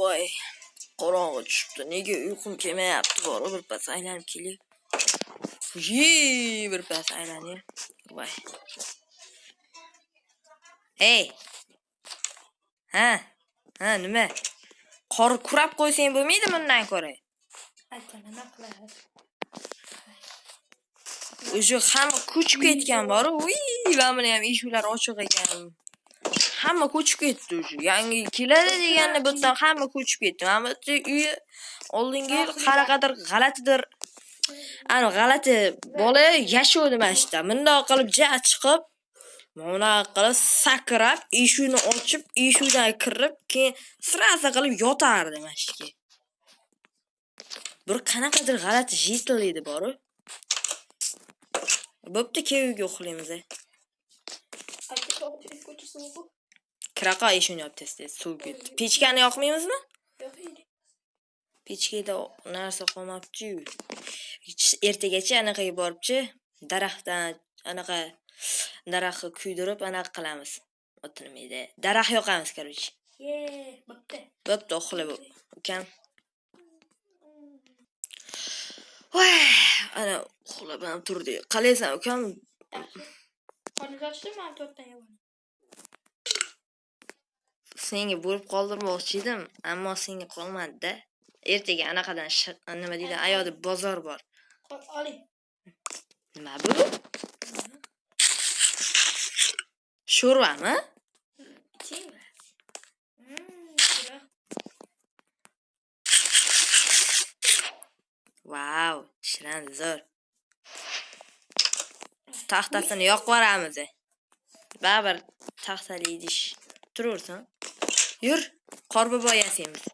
Voy. Qorong'i tushibdi. Nega uyqum kelmayapti? Bor, birpas aylanib kelay. Birpas aylanay. Voy. Hey. Ha, nima? Qor kurab qo'ysang bo'lmaydi bundan ko'ra. Aka, nima qiladi? O'sha hamma ko'chib ketgan bor. Va buni ham eshiklar ochiq ekan. Hamma ko'chib ketdi o'sha. Yangi keladi deganda bu yerdan hamma ko'chib ketdi. Mana bu uy oldingi qaraqadir g'alatidir. Ana g'alati bola yashovdi mana shu yerda. Bundoq qilib chiqib, mana qilib sakrab, eshikni ochib, eshikdan kirib, keyin sirasa qilib yotardi mana shu yerga. Bir qanaqadir g'alati jitl edi bor-ku. Bo'pti, keyingi uxlaymiz. Kiraqa eshikni yopib tez suv ketdi. Pechkani yoqmaymizmi? Yo'q. Pechkada narsa qolmabdi. Ertagacha anaqaga boribchi, daraxtdan anaqa daraxtni kuydirib anaqa qilamiz. O'tirmaydi. Daraxt yoqamiz, короче. Bo'pti. Bo'pti, uxlab ukam. Voy, ana uxlab ham turdi. Qalaysan ukam? Qorni ochdimi? Men 4 dan yo'q. Senga bo'lib qoldirmoqchi edim, ammo senga qolmadi-da. Ertaga anaqadan nima deydi, ayoqda bozor bor. Oling. Nima bu? Sho'rvami? Chingmi? Wow, shirin zo'r. Taxtasini yoqib yuboramiz. Baribir taxtali idish. Turursan. Yur, qorbobo yasaymiz.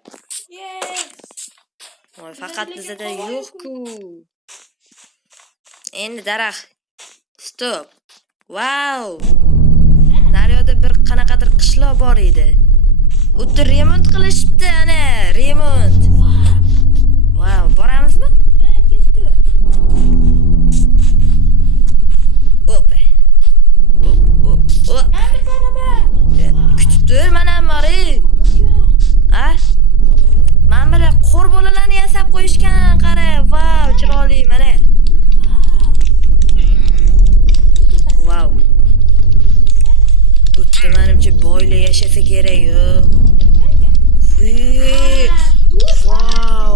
Voy, faqat bizda yo'q-ku. Endi daraxt. Stop. Wow. Naryoqda bir qanaqadir qishloq bor edi. O'tda remont qilishibdi, ana, remont. Wow, boramizmi? Ha, ketdi. Opa. Mana qanaqa? Kutib tur, mana bor-ey. Ha? Men bilan qo'r bolalarni yasab qo'yishgan, qara. Wow, chiroyli mana. Wow. Bu menimcha boylar yashasa kerak-ku. Wow.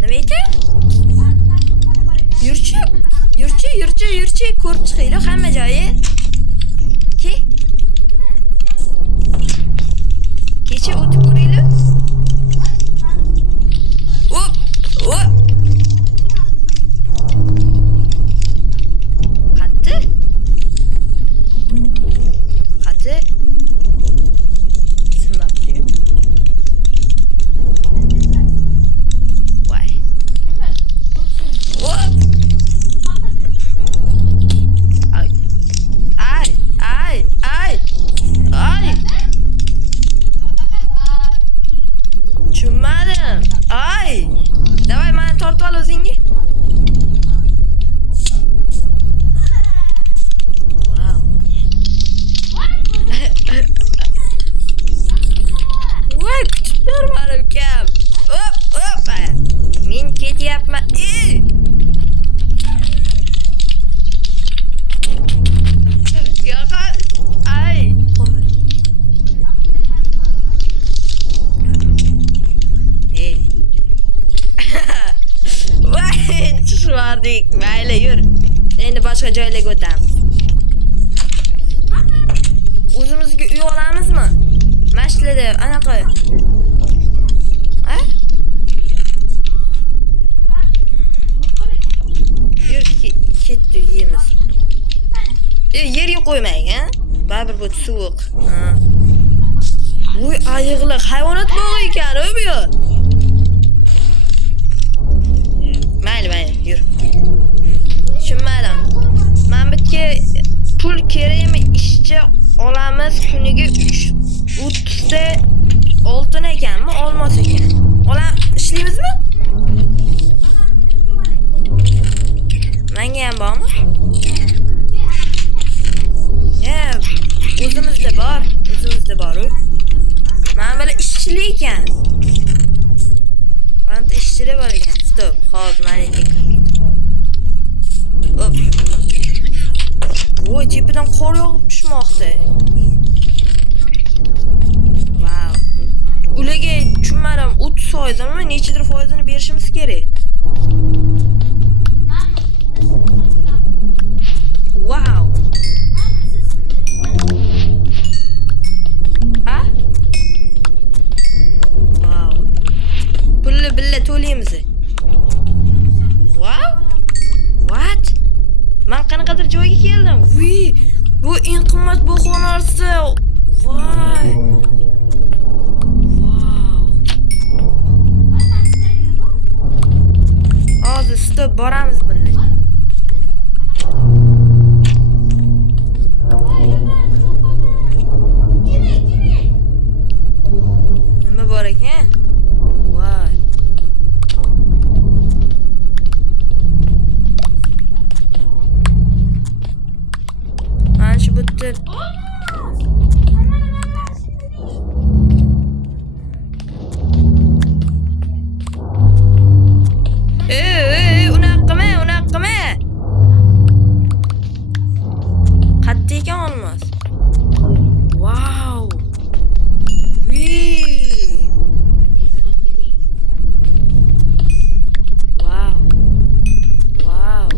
Nima edi? Yurchi, ko'rib chiqaylik hamma joyi. Kecha o'tib ko'raylik. Qatti. Sinmabdi-yu. Voy. Ay. Tushunmadim. Ay. Davay, meni tortib ol o'zingga. Wow. Voy, kutib tur meni ukam. Hop. Men ketyapman. Ay. Voy, tushvardik. Mayli, yur. Endi boshqa joylarga o'tamiz. O'zimizga uy olamizmi? Mashlada anaqa. Ha? Yur, ketdi yeymiz. Yerga qo'ymang, ha? Baribir bu sovuq. Voy, ayiqlar hayvonot bog'i ekan, bu yer. Mayli, yur. Tushunmadim. Men bitga pul kerakmi? Ishchi olamiz kuniga 30 ta oltin ekanmi, olmos ekan. Ishlaymizmi? Menga ham bormi? O'zimizda bor. Men ishchili ekan. Qancha ishchilar bor ekan. Stop. Hozir men ketib qoldim. Hop. Voy, tepadan qor yog'ib tushmoqda. Wow. Ularga tushunmadim, 30%mi, nechadir foizini berishimiz kerak. Wow. Ha? Wow. Pulni billa to'laymiz. Wow. What? Men qanaqadir joyga keldim. Voy, bu eng qimmat bog'xona narsa. Voy. Wow. Hozir stop boramiz birga. Nima bor ekan? Voy. Mana shu bitta unaqa. Qattiq ekan olmos. Wow. Wow.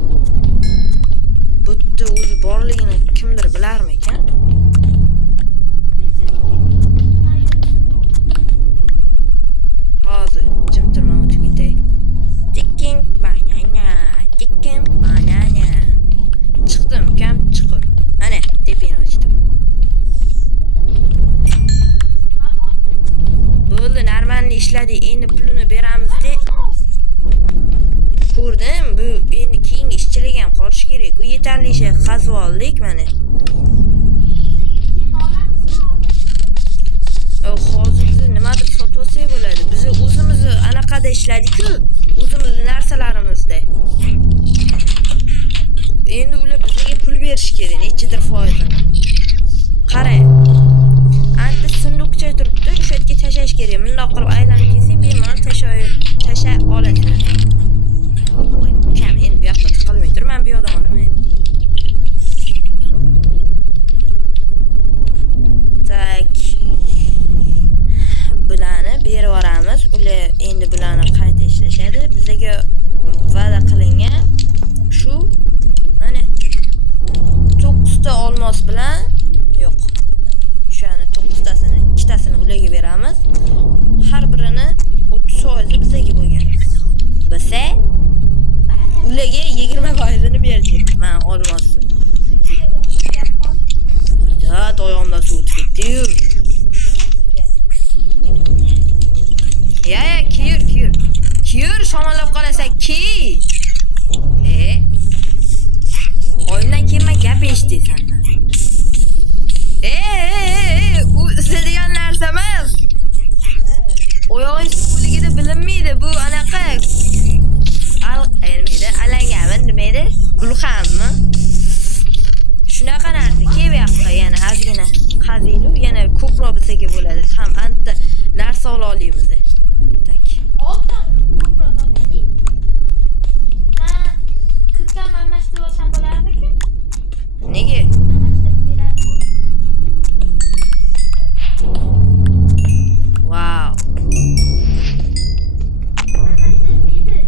Bitta o'zi borligini kimdir bilarmikan? Hozir jim turmang o'tib ketay. Chicken banana. Chiqdim, kam chiqur. Ana, tepini ochdim. Bo'ldi, normalni ishladi. Endi pulini beramiz-de. Ko'rdim, bu endi keyingi ishchilik ham qolish kerak. U yetarlicha qazib oldik mana. Hozir biz nimadir sotib olsak bo'ladi. Biz o'zimiz anaqada ishladik-ku, o'zimiz narsalarimizda. Endi ular bizga pul berish kerak, nechadir foizini. Qarang. Anta sunduqcha turibdi, o'sha yerga tashlash kerak. Bundoq qilib aylanib kelsang, bemalol tasha olasan. Kam endi bu yoqqa tiqilmay tur, men bu yoqdan olaman. Tak. Bularni berib yuboramiz. Ular endi bularni qayta ishlashadi. Bizga va'da qilingan shu mana 9 ta olmos bilan yo'q. O'shani 9 tasini, 2 tasini ularga beramiz. Har birini 30% bizga bo'lgan. Bo'lsa ularga 20%ni berdik. Men olmosni. Ya, oyog'imdan suv ketdi. Ya, kiyur, shamollab qolasan, kiy. Oyimdan kelma gap eshitaysan. U sizadigan narsa emas. Oyog'ing suvligida bilinmaydi, bu anaqa. Alangami, nima edi? Gulxanmi? Shunaqa narsa. Kel bu yoqqa, yana ozgina qaziylu, yana ko'proq bizga bo'ladi. Ham anta narsa ola olamiz. Tak. Oltan ko'proq topdik. Men 40 ta mamashtirib olsam bo'lardi-ku. Nega? Mamashtirib beradimi? Wow. Mamashtirib deydi.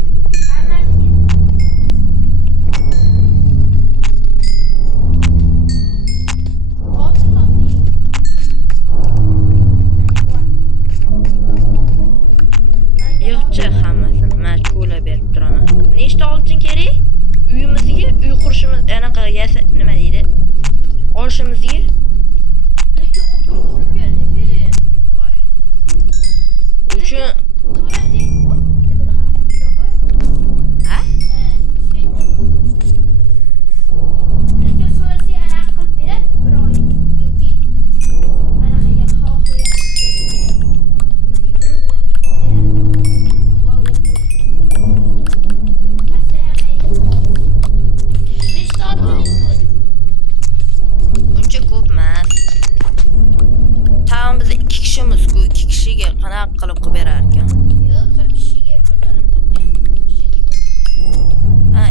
Yo'qcha ham ham biz 2 kishimiz-ku, 2 kishiga qanaqa qilib berar ekan? Yo'q, bir kishiga butun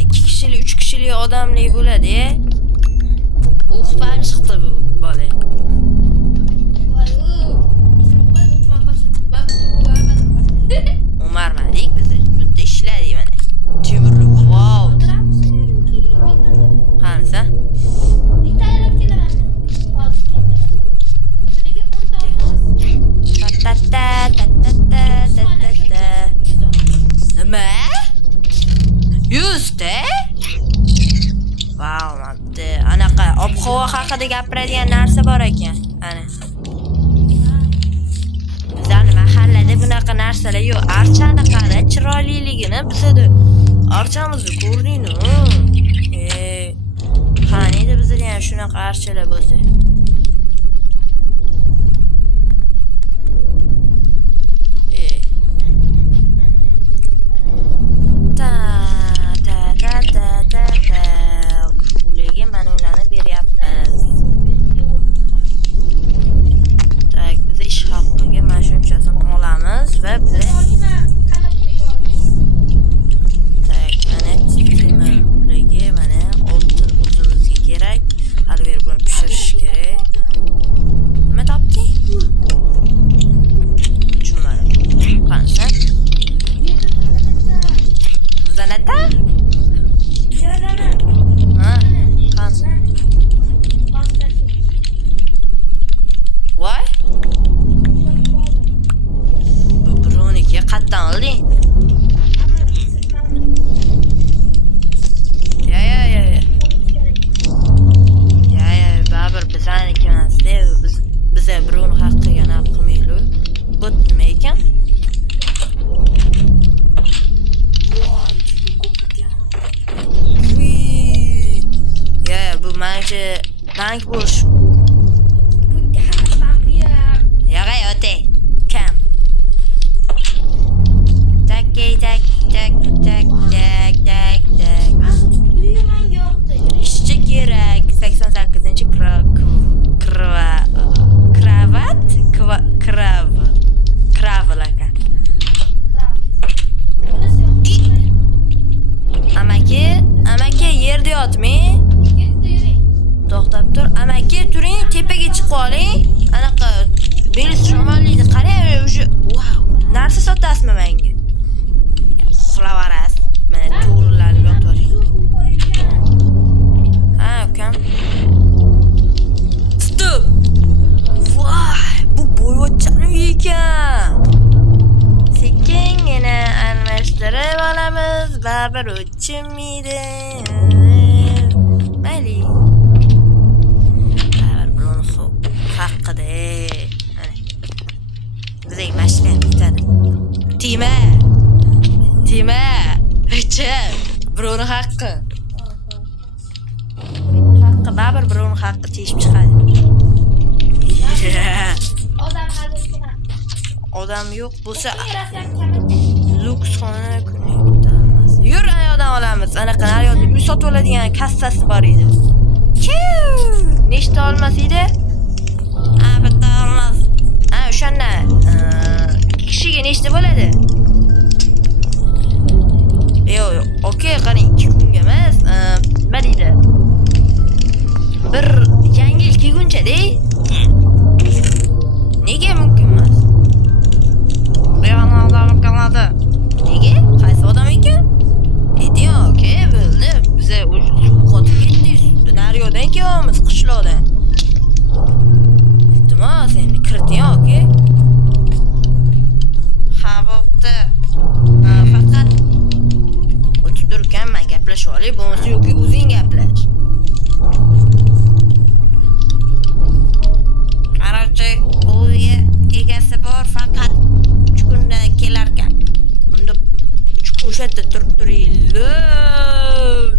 2 kishili, 3 kishili odamli bo'ladi-ya. Uxfam chiqdi bu bola. Umarmadik biz bu yerda ishladik mana. Temirlik. Wow. Qansa? Nima? 100 ta? Wow, mabdi. Anaqa ob-havo haqida gapiradigan narsa bor ekan. Ana. Bizning mahallada bunaqa narsalar yo'q. Archani qara, chiroyliligini bizda. Archamizni ko'rdingmi? Qani edi bizda ham shunaqa archalar bo'lsa. Ularga mana ularni beryapmiz. Tak, biz ish haqiga mana shunchasini olamiz va biz tak, mana ularga mana oltin o'zimizga kerak. Hali bir buni pishirish kerak. Nima topding? Tushunmadim. Qancha? Zanata? Ha? Qancha? Voy? Bu birovniki qayerdan olding? Ya, baribir bizaniki emas-da, biz birovni haqqiga nima qilmaylik. Bu nima ekan? Bu menimcha bank bo'lish. Yo'q, o'tay. Kam. Tak. Ishchi kerak. 88-chi kravat aka. Amaki yerda yotmang. To'xtab tur. Amaki turing, tepaga chiqib oling. Anaqa belis shamolliyni qarang, o'sha wow, narsa sotasizmi menga? Uxlavarasiz. Mana to'g'rilanib yotaring. Ha, ukam. Stop. Voy, bu bo'yvachchaning ekan. Sekingina almashtirib olamiz, baribir o'chmaydi. Mayli. Haqqida. Bizga mashina bitadi. Tima. Ichi. Birovning haqqi. Baribir birovning haqqi teshib chiqadi. Odam yo'q bo'lsa luks xona kunlaymiz. Yur, ayoqdan olamiz. Anaqa ayoqda uy sotib oladigan kassasi bor edi. Nechta olmas edi? Bitta olmas. O'shanda kishiga nechta bo'ladi? Yo'q. Okey, qarang, 2 kunga emas. Nima deydi? Bir yangi yil kelguncha-da. Nega mumkin emas? Buyog'ini odam qiladi. Nega? Qaysi odam ekan? Ayting, okey, bo'ldi. Biz qotib ketdik. Naryodan kelyapmiz, qishloqdan. Iltimos, endi kiriting, okey? Ha, bo'pti. Faqat o'tib turganman, gaplashib olay, bo'lmasa yoki o'zing gaplash. Qarachi, uyga egasi bor, faqat 3 kunda kelar ekan. Unda 3 kun o'sha yerda turib turaylik.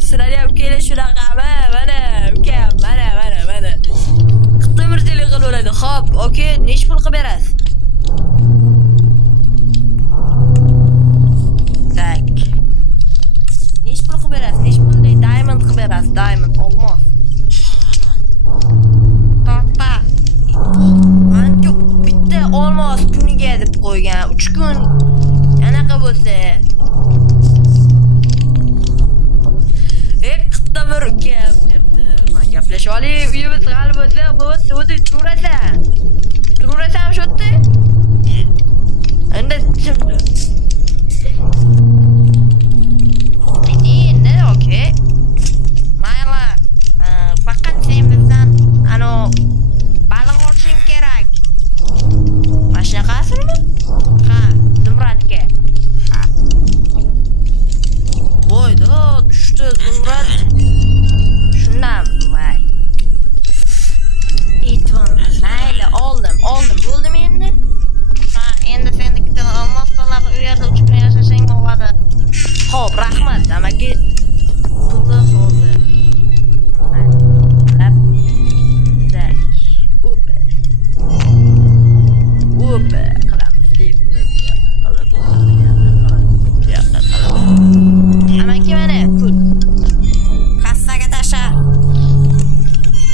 Sizlar ham kelish shunaqami? Mana, ukam, mana. Qitmirchilik qilaveradi. Xo'p, okey, nech pul qilib berasiz? Tak. Nech pul qilib berasiz? Nech pulda diamond qilib berasiz? Diamond, olmos. Papa. Anjuk, qo'ygan. 3 kun anaqa bo'lsa. Qitta bir ukam debdi. Men gaplashib olay, uyimiz g'alib bo'lsa, bo'lsa o'zi turasan. Turasan shu yerda? Endi tushundim. Endi okey. Mayli. Faqat sen bizdan baliq olishing kerak. Mana shunaqasimi? Ha, Zumradga. Ha. Voydo, tushdi Zumrad. Shundan voy. Aytvaman, mayli, oldim. Bo'ldimi endi? Ha, endi sen ikkita olmoqchilar u yerda 3 kun yashashing bo'ladi. Xo'p, rahmat, amaki. Pulni hozir. Opa, qilamiz deb. Amaki mana pul. Kassaga tasha.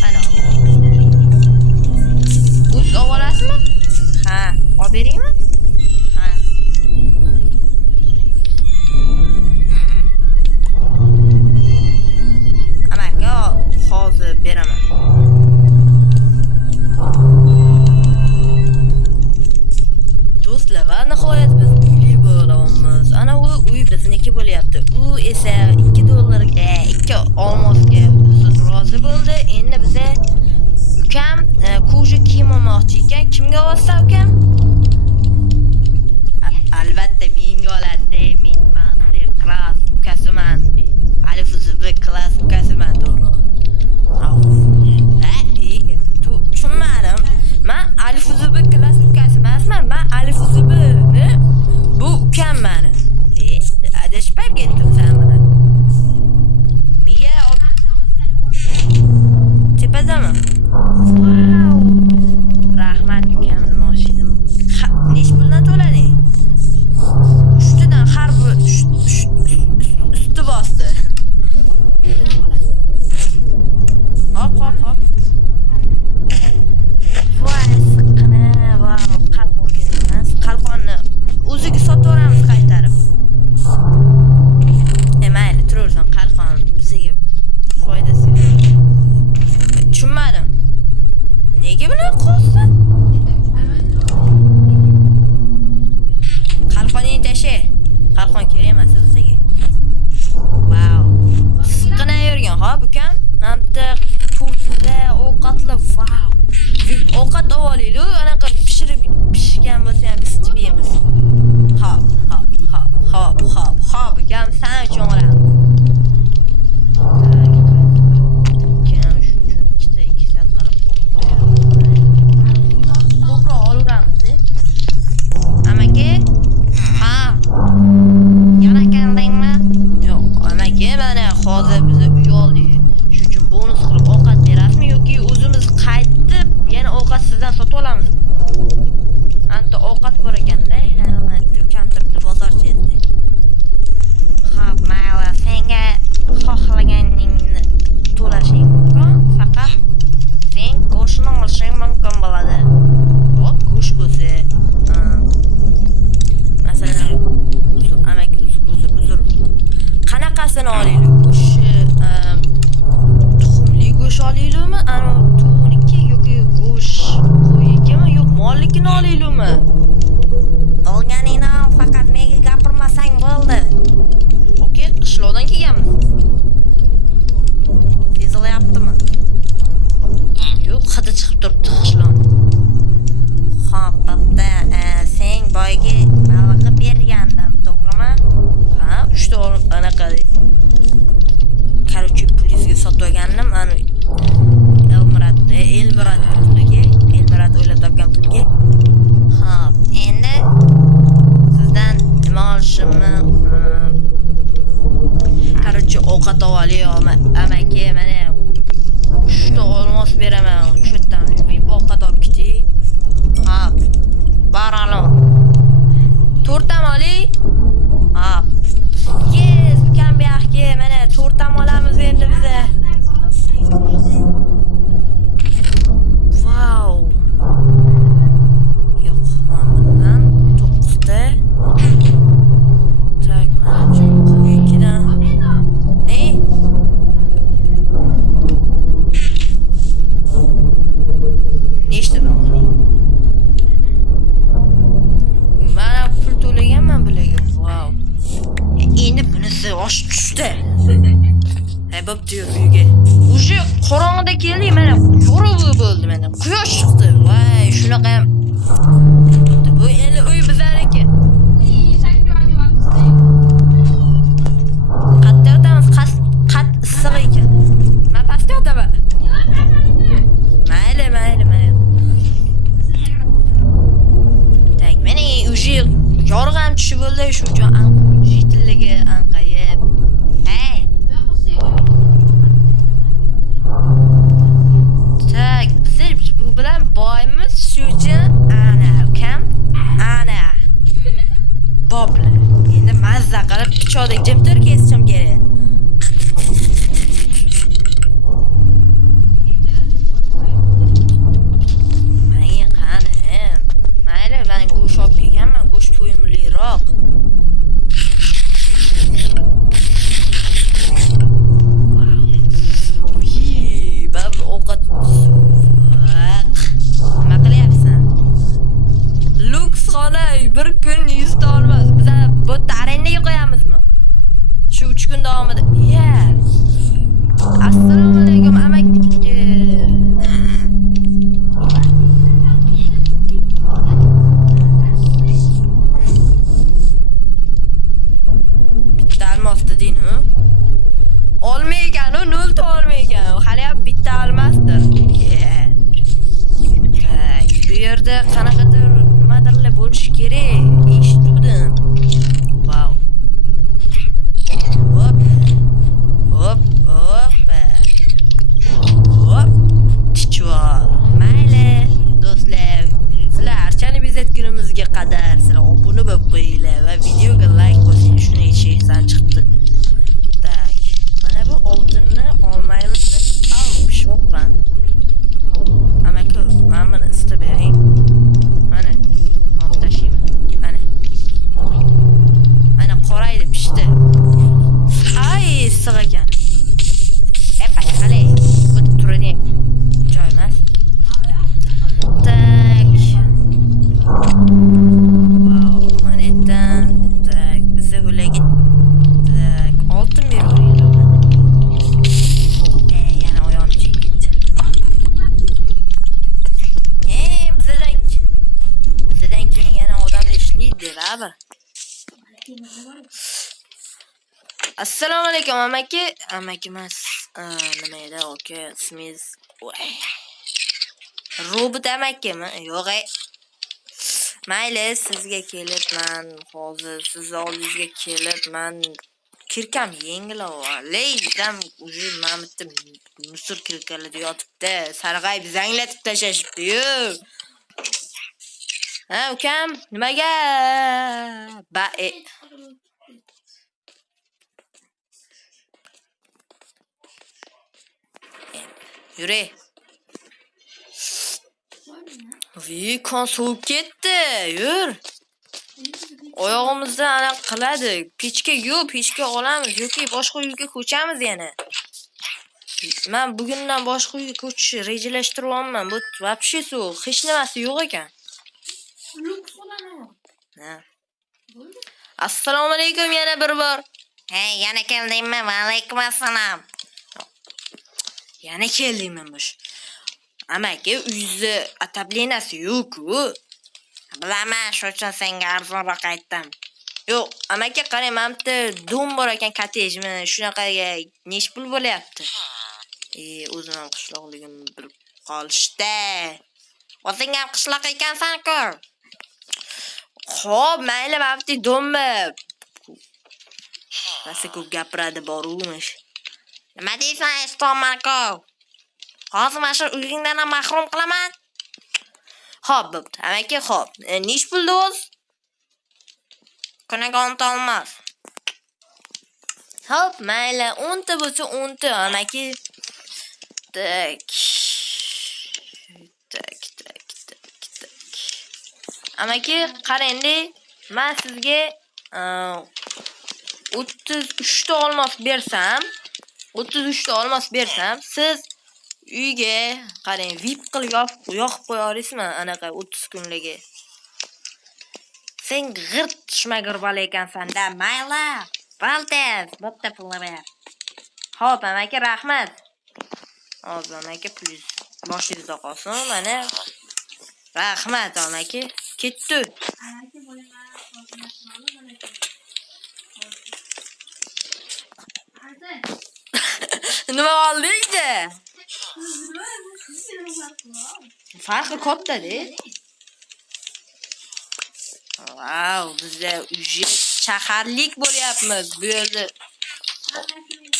Ana. O'z olasizmi? Ha, olib beringmi? Ha. Amaki, hozir beraman. Do'stlar, va nihoyat biz uyli bo'lamiz. Ana u uy bizniki bo'lyapti. U esa $2 2 olmosga rozi bo'ldi. Endi biza ukam koja kiyim olmoqchi ekan. Kimga olsa ukam? Albatta menga oladi. Men master class ukasiman. Alif Zubi class ukasiman, to'g'ri. Tushunmadim. Men Alif Zubi class ukasi emasman. Men Alif Zubini bu ukam meni. Adashib ketdim sen bilan. Miya tepadami? Wow. Rahmat ukam. bo'pti yur uyga. Uje qorong'ida keldik, mana yorug' bo'ldi mana. Quyosh chiqdi. Voy, shunaqa ham. Bu endi uy bizarniki. Qatda o'tamiz, qat issiq ekan. Men pastda o'taman. Mayli. Tak, meni uje yorug' ham tushib bo'ldi, shu uchun jitilligi anqayib. Hey. Tak, biz bu bilan boymiz, shu uchun ana ukam, ana. Bobla. Endi mazza qilib pichoqdek jim tur kesishim kerak. Menga qani. Mayli, men go'sht olib kelganman, go'sht to'yimliroq. Bab ovqat nima qilyapsan? Luks xona bir kun 100 ta olmas. Biz bu arendaga qo'yamizmi? Shu 3 kun davomida. Assalomu alaykum amaki. Bitta almos deding-ku? Olmaygan, u 0 ta olmaygan. Hali ham bitta almasdir. Tak, bu yerda qanaqadir nimadirlar bo'lishi kerak. Eshitdim. Wow. Hop. Chichvor. Mayli, do'stlar. Sizlar archani bezatgunimizga qadar sizlar obuna bo'lib qo'yinglar va videoga like bosing. Shuni yechishdan chiqdi. Tak, mana bu oltinni olmaymiz. Shopman. Amaki, mana buni isitib bering. Mana. Olib tashlayman. Mana qoraydi, pishdi. Ay, issiq ekan. Qani, bu turing. Joy emas. Tak. Wow, monetan. Tak, bizni ularga tak, oltin beravering. Yana oyog'im chekdi. Bizdan keyin yana odamlar ishlaydi, baba. Assalomu alaykum amaki. Amaki emas. Nima edi? Okay, ismingiz? Robot amakimi? Yo'q. Mayli, sizga kelibman. Hozir siz oldingizga kelibman. Kirkam yengilov. Leydam uje mamutda musor kirkalida yotibdi. Sarg'ayib zanglatib tashashibdi-yu. Ha, ukam, nimaga? Yuri. Kon sovib ketdi. Yur. Oyog'imizda ana qiladi. Pechga olamiz yoki boshqa uyga ko'chamiz yana. Men bugundan boshqa uyga ko'chishni rejalashtiryapman. Bu вообще hech nimasi yo'q ekan. Assalomu alaykum yana bir bor. Hey, yana keldingmi? Va alaykum assalom. Yana keldingmi bush? Amaki, uyda ataplenasi yo'q-ku. Bilaman, shu uchun senga arzonroq aytdim. Yo'q, amaki qarang, menimda dom bor ekan, kottejmi, shunaqaga nech pul bo'lyapti? O'zim ham qishloqligimni bilib qolishdi. O'zing ham qishloq ekansan-ku. Xo'p, mayli, menimda dommi. Nasa ko'p gapiradi borumish. Nima deysan, eshitolman-ku? Hozir mana shu uyingdan ham mahrum qilaman. Xo'p, bo'pti. Amaki, xo'p. Nech puldi o'z? Kuniga 10 ta olmas. Xo'p, mayli, 10 ta bo'lsa 10 ta, amaki. Tak. Amaki, qarang-di, men sizga 33 ta olmos bersam, siz uyga qarang, VIP qilib yoqib qo'yaverasizmi? Anaqa 30 kunligi. Sen g'irt tushmagir bola ekansan-da, mayli. Baltez, bo'pti pulni ber. Xo'p, amaki rahmat. Hozir amaki plyus boshingizda qolsin, mana. Rahmat amaki. Ketdi. Amaki bo'laman. Nima oldingda? Farqi katta-da. Wow, bizda uje shaharlik bo'lyapmiz. Bu yerda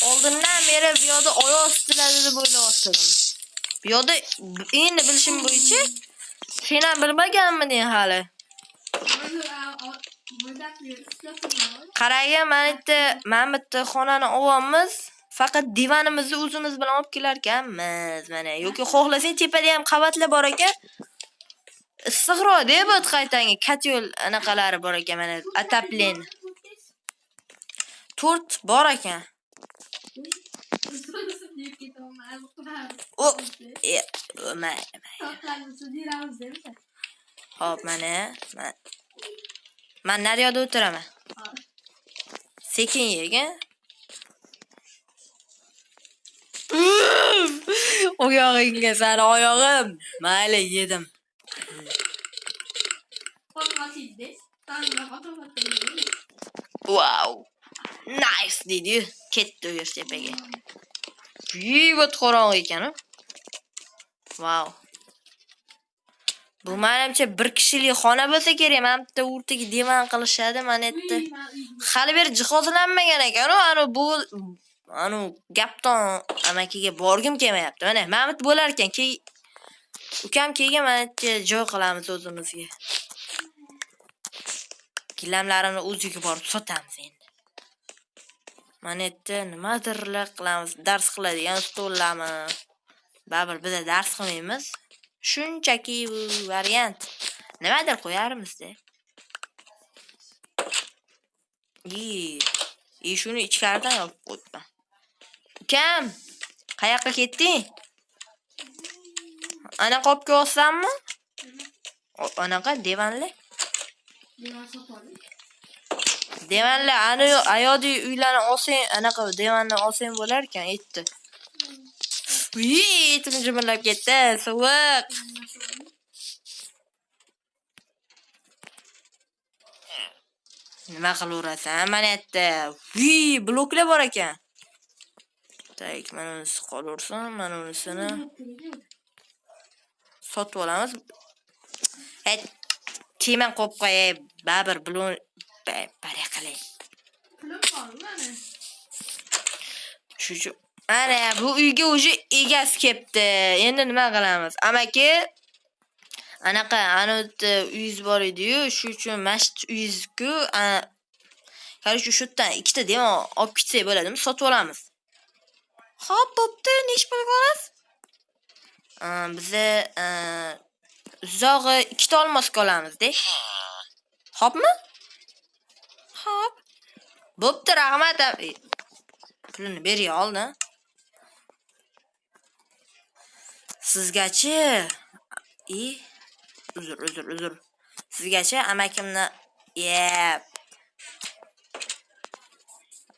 oldindan beri bu yerda oyoq ustilarda deb o'ylayotdim. Bu yerda endi bilishim bo'yicha sen ham bilmaganmiding hali? Qarang, mana bitta xonani olyapmiz. Faqat divanimizni o'zimiz bilan olib kelar ekanmiz. Mana yoki xohlasang tepada ham qavatlar bor ekan. Issiqroq deb bu qaytanga katyol anaqalari bor ekan, mana ataplen. 4 bor ekan. Hop, mana. Men naryoqda o'tiraman. Sekin yegin. Oyog'ingga sari oyog'im. Mayli, yedim. Wow. Nice dedi. Ketdi u yer tepaga. Yevot qorong'i ekan. Wow. Bu menimcha bir kishilik xona bo'lsa kerak. Mana bitta o'rtaga divan qilishadi, mana yerda. Hali bir jihozlanmagan ekan, bu gapton amakiga borgim kelmayapti. Mana Mamit bo'lar ekan, ukam kelgan, mana yerga joy qilamiz o'zimizga. Gilamlarimni o'ziga borib sotamiz endi. Mana yerda nimadirlar qilamiz, dars qiladigan stollarmi? Baribir biz dars qilmaymiz. Shunchaki bu variant. Nimadir qo'yarmiz-da. Shuni ichkaridan olib qo'yibman. Ukam, qayoqqa ketding? Ana qopga olsanmi? Anaqa divanli. Divanli, ana ayodi uylarni olsang, anaqa divanni olsang bo'lar ekan, aytdi. Etim jimirlab ketdi, sovuq. Nima qilaverasan? Mana yerda bloklar bor ekan. Tak, mana unisi qolaversin, mana unisini sotib olamiz. Teman qo'yib qo'yay, baribir blon bari qilay. Pulim bormi mana? Shu mana bu uyga o'zi egasi kelibdi. Endi nima qilamiz? Amaki anaqa anota uyingiz bor edi-yu, shu uchun masjid uyingiz-ku, qarshi shu yerdan ikkita divan olib ketsak bo'ladimi? Sotib olamiz. Xo'p, bo'pti, nech pulga olasiz? Biza uzog'i ikkita olmosga olamiz-da. Xo'pmi? Xo'p. Bo'pti, rahmat. Pulini bering oldin. Sizgachi uzr. Sizgacha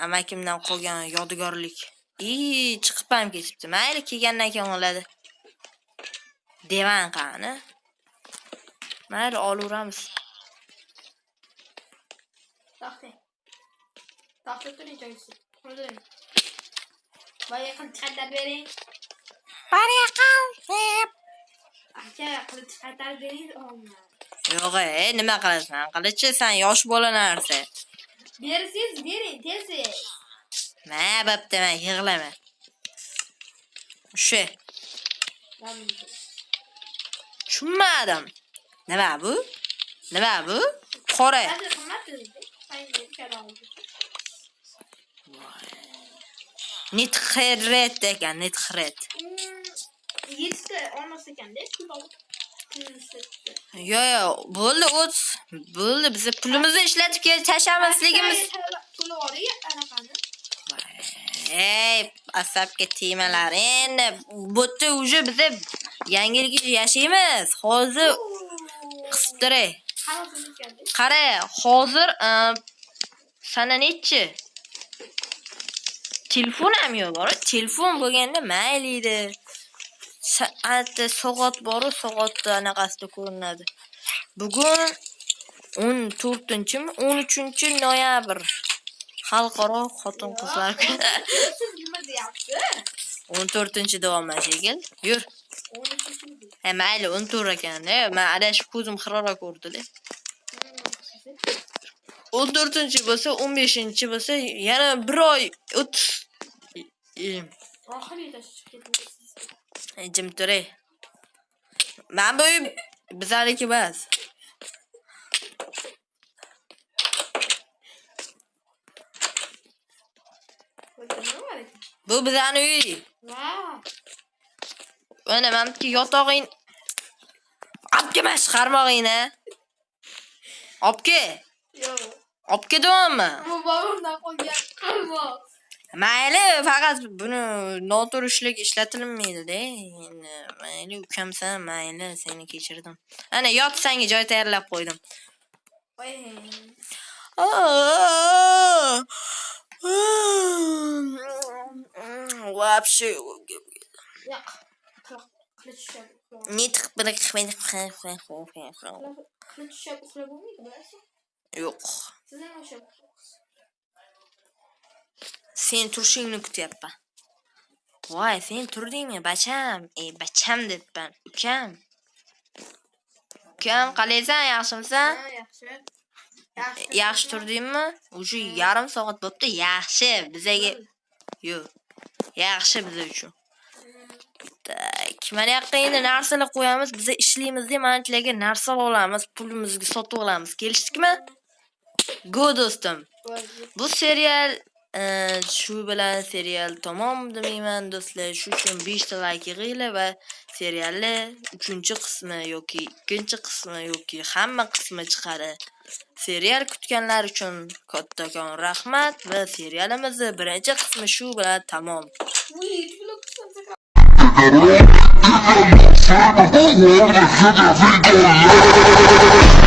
amakimdan qolgan yodgorlik. Chiqib ham ketibdi. Mayli, kelgandan keyin oladi. Divan qani? Mayli, olaveramiz. Taxta turing joysiz. Qo'ydim. Voy, qilib bering. Aka, qilib qaytarib bering, olma. Yo'q, nima qilasan? Qilichi sen yosh bola narsa. Bersiz, bering, tez. Bo'pti, men yig'lama. Shu. Tushunmadim. Nima bu? Qora. Nitxret ekan, nitxret. 7 ta olmas ekan-da, Yo'q, bo'ldi, bo'ldi. Biz pulimizni ishlatib tashlamasligimiz. Puli bor-ku, anaqani. Asabga temalar. Endi bo'tda uje biz yangilik yashaymiz. Hozir qistirey. Qara, hozir sana nechi? telefon ham yo'q bor. Telefon bo'lganda mayli edi. Soatda soat bor, soatda anaqasida ko'rinadi. Bugun 14-mi? 13-noyabr. Xalqaro xotin-qizlar kuni. Siz nima deyapsiz? 14-davom shekil. Yur. 13. Mayli 14 ekan-da. Men adashib ko'zim xirora ko'rdi-da. 14 bo'lsa, 15 bo'lsa, yana bir oy o'tib. Oxirida chiqib ketdingiz. Jim turay. Men bu bizarniki emas. Bu bizani uy. Vau. Mana meniki yotog'ing. Obkema chiqarmog'ingni. Obke. Yo'q. Obke deyapmi? Bu bobomdan qolgan qalmoq. Mayli, faqat buni noto'g'ri ishlatilmaydi-da. Endi mayli ukamsan, mayli seni kechirdim. Ana yotsanga joy tayyorlab qo'ydim. Voy. Вообще. Yo'q. Qilich tushab. Nitq bilan Qilich tushab uxlab bo'lmaydi, bilasizmi? yo'q. Siz ham o'sha. Sen turishingni kutyapman. Voy, sen turdingmi, bacham? Bacham debman. Ukam. Ukam, qalaysan, yaxshimisan? Ha, yaxshi. Yaxshi turdingmi? Uje yarim soat bo'pti. Yaxshi, bizaga. Yo'q. Yaxshi biz uchun. Tak, mana yoqqa endi narsalar qo'yamiz. Biz ishlaymiz-da, manchilarga narsa olamiz, pulimizni sotib olamiz. Kelishdikmi? Go do'stim. Bu serial shu bilan serial tamom demayman do'stlar. Shu uchun 5 ta like yig'inglar va serialni 3-qismi yoki 2-qismi yoki hamma qismi chiqadi. Serial kutganlar uchun kattakon rahmat va serialimizni 1-qismi shu bilan tamom. We'll be right back.